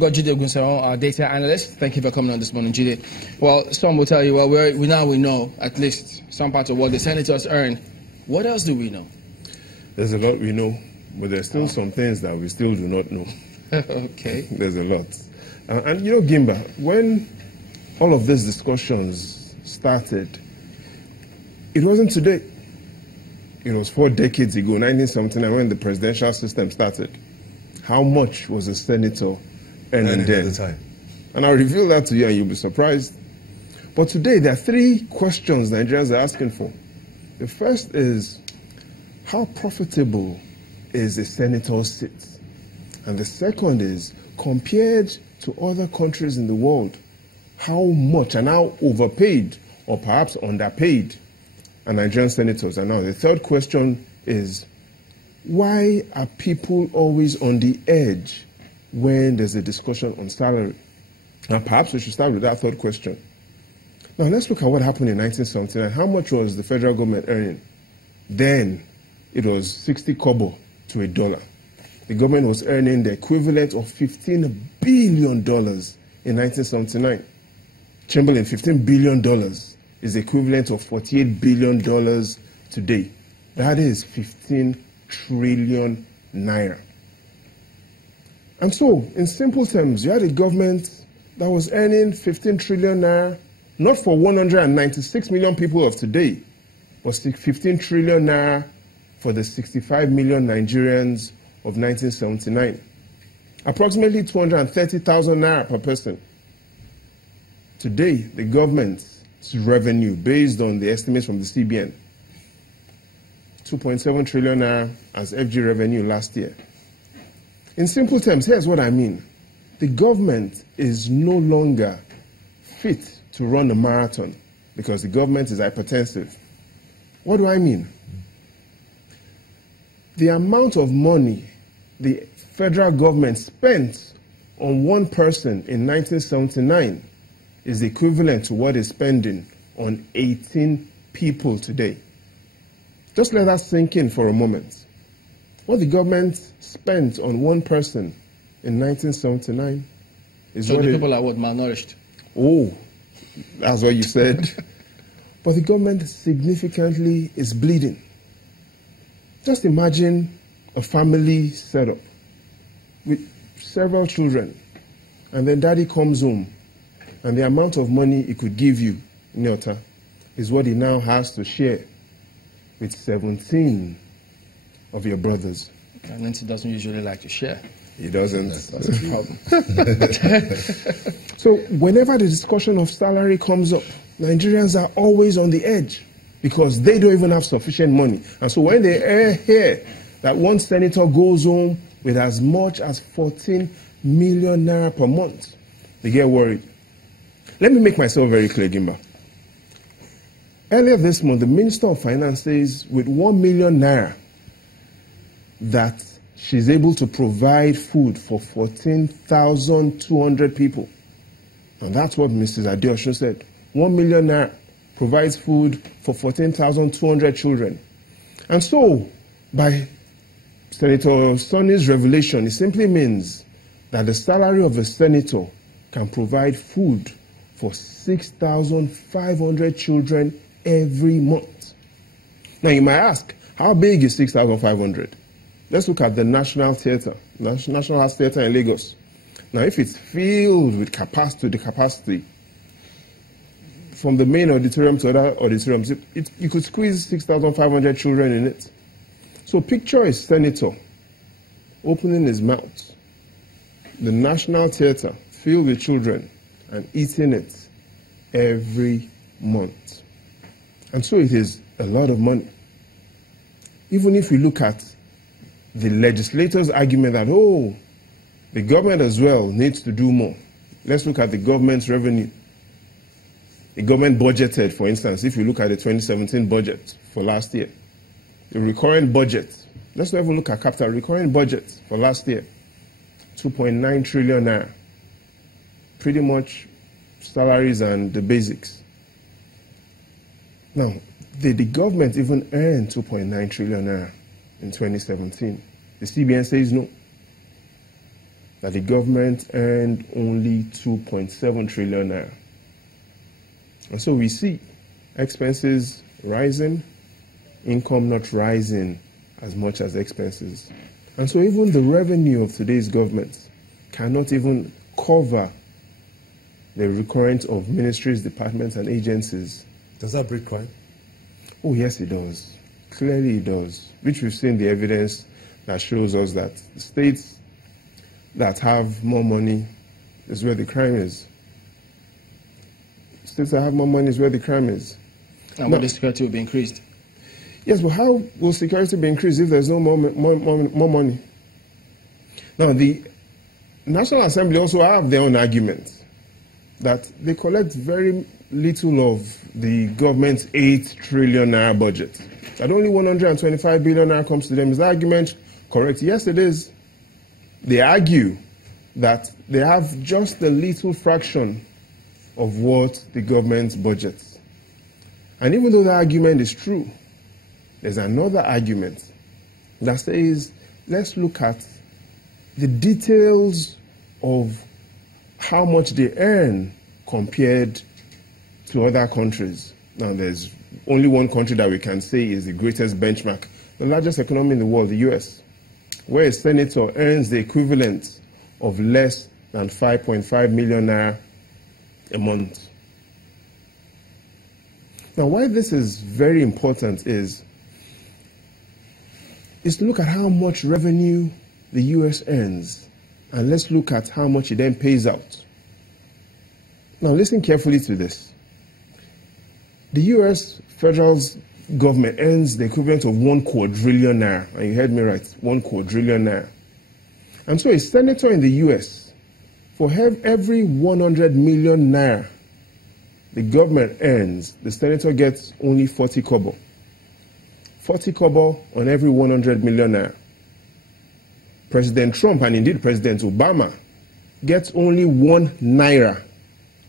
got Jide Ogunsanwo, our data analyst. Thank you for coming on this morning, Jide. Well, some will tell you, well, we know at least some part of what the senators earn. What else do we know? There's a lot we know, but there's still some things that we still do not know. Okay. There's a lot. And you know, Gimba, when all of these discussions started, it wasn't today. It was 4 decades ago, 1979, when the presidential system started. How much was a senator earning then? At the time. And I'll reveal that to you and you'll be surprised. But today, there are 3 questions Nigerians are asking for. The first is, how profitable is a senator's seat? And the second is, compared to other countries in the world, how much and how overpaid or perhaps underpaid are Nigerian senators? And now the third question is, why are people always on the edge when there's a discussion on salary? And perhaps we should start with that third question. Now let's look at what happened in 1979. How much was the federal government earning? Then it was 60 kobo to $1. The government was earning the equivalent of $15 billion in 1979. Chamberlain, $15 billion is the equivalent of $48 billion today. That is 15 trillion naira. And so, in simple terms, you had a government that was earning 15 trillion naira, not for 196 million people of today, but 15 trillion naira for the 65 million Nigerians of 1979. Approximately 230,000 naira per person. Today, the government's revenue, based on the estimates from the CBN, 2.7 trillion naira as FG revenue last year. In simple terms, here's what I mean. The government is no longer fit to run a marathon because the government is hypertensive. What do I mean? The amount of money the federal government spent on one person in 1979 is equivalent to what is spending on 18 people today. Just let that sink in for a moment. What the government spent on one person in 1979 is so what the people are what, malnourished? Oh, that's what you said. But the government significantly is bleeding. Just imagine a family setup with several children, and then daddy comes home, and the amount of money he could give you, Nyota, is what he now has to share with 17 of your brothers. And Nancy doesn't usually like to share. He doesn't. That's a problem. So whenever the discussion of salary comes up, Nigerians are always on the edge because they don't even have sufficient money. And so when they hear that one senator goes home with as much as 14 million naira per month, they get worried. Let me make myself very clear, Gimba. Earlier this month, the Minister of Finance says with 1 million naira that she's able to provide food for 14,200 people. And that's what Mrs. Adeosun said. 1 million naira provides food for 14,200 children. And so, by Senator Sonny's revelation, it simply means that the salary of a senator can provide food for 6,500 children every month. Now you might ask, how big is 6,500? Let's look at the National Theatre, National Arts Theatre in Lagos. Now if it's filled with capacity, from the main auditorium to other auditoriums, you could squeeze 6,500 children in it. So picture a senator opening his mouth, the National Theatre filled with children, and eating it every month. And so it is a lot of money. Even if we look at the legislators' argument that, oh, the government as well needs to do more. Let's look at the government's revenue. The government budgeted, for instance, if you look at the 2017 budget for last year, the recurrent budget, let's not even look at capital, recurrent budget for last year, 2.9 trillion naira. Pretty much salaries and the basics. Now, did the government even earn 2.9 trillion naira in 2017? The CBN says no. that the government earned only 2.7 trillion naira. And so we see expenses rising, income not rising as much as expenses. And so even the revenue of today's government cannot even cover the recurrence of ministries, departments, and agencies. Does that breed crime? Oh, yes, it does. Clearly it does, which we've seen the evidence that shows us that states that have more money is where the crime is. States that have more money is where the crime is. And where the security will be increased. Yes, but how will security be increased if there's no more money? Now, the National Assembly also have their own arguments that they collect very little of the government's 8 trillion naira budget. That only 125 billion naira comes to them. Is the argument correct? Yes, it is. They argue that they have just a little fraction of what the government budgets. And even though the argument is true, there's another argument that says, let's look at the details of how much they earn compared to other countries. Now, there's only one country that we can say is the greatest benchmark, the largest economy in the world, the US, where a senator earns the equivalent of less than 5.5 million naira a month. Now, why this is very important is to look at how much revenue the US earns, and let's look at how much it then pays out. Now, listen carefully to this. The US federal government earns the equivalent of 1 quadrillion naira, and you heard me right, 1 quadrillion naira. And so a senator in the US, for every 100 million naira the government earns, the senator gets only 40 kobo. 40 kobo on every 100 million naira. President Trump, and indeed President Obama, gets only 1 naira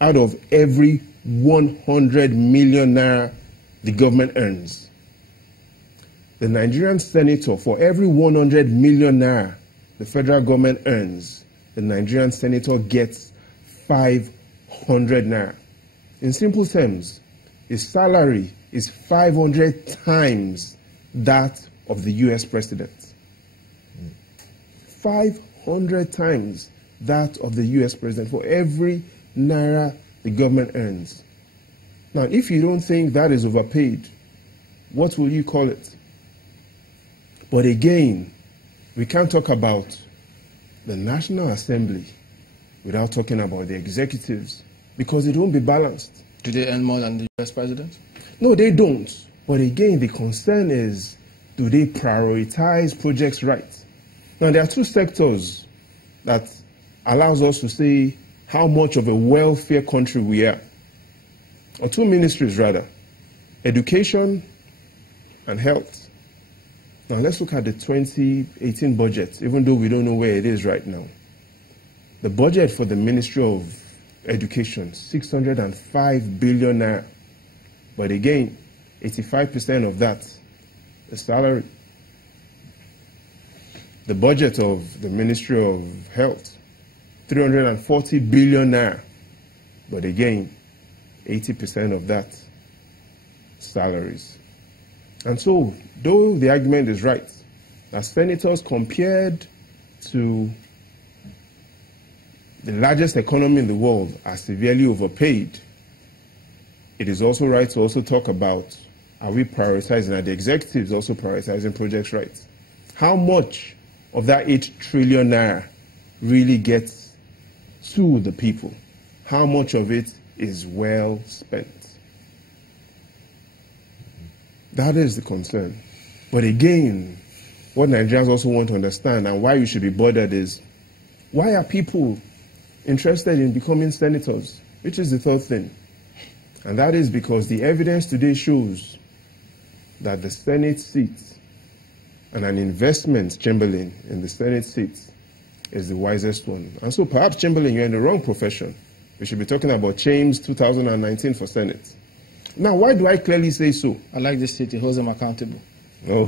out of every 100 million naira the government earns. The Nigerian senator, for every 100 million naira the federal government earns, the Nigerian senator gets 500 naira. In simple terms, his salary is 500 times that of the US president. 500 times that of the US president for every naira the government earns. Now, if you don't think that is overpaid, what will you call it? But again, we can't talk about the National Assembly without talking about the executives, because it won't be balanced. Do they earn more than the US president? No, they don't. But again, the concern is, do they prioritize projects right? Now, there are two sectors that allows us to say how much of a welfare country we are. Or two ministries, rather. Education and health. Now, let's look at the 2018 budget, even though we don't know where it is right now. The budget for the Ministry of Education, 605 billion naira. But again, 85% of that is salary. The budget of the Ministry of Health, 340 billion naira. But again, 80% of that salaries. And so, though the argument is right, as senators compared to the largest economy in the world are severely overpaid, it is also right to also talk about, are we prioritizing, are the executives also prioritizing projects right? How much of that 8 trillion naira really gets to the people? How much of it is well spent? That is the concern. But again, what Nigerians also want to understand, and why you should be bothered, is why are people interested in becoming senators? Which is the third thing. And that is because the evidence today shows that the Senate seat and an investment, Chamberlain, in the Senate seat is the wisest one. And so perhaps, Chamberlain, you're in the wrong profession. We should be talking about James 2019 for Senate. Now, why do I clearly say so? I like this seat. It holds them accountable. Oh.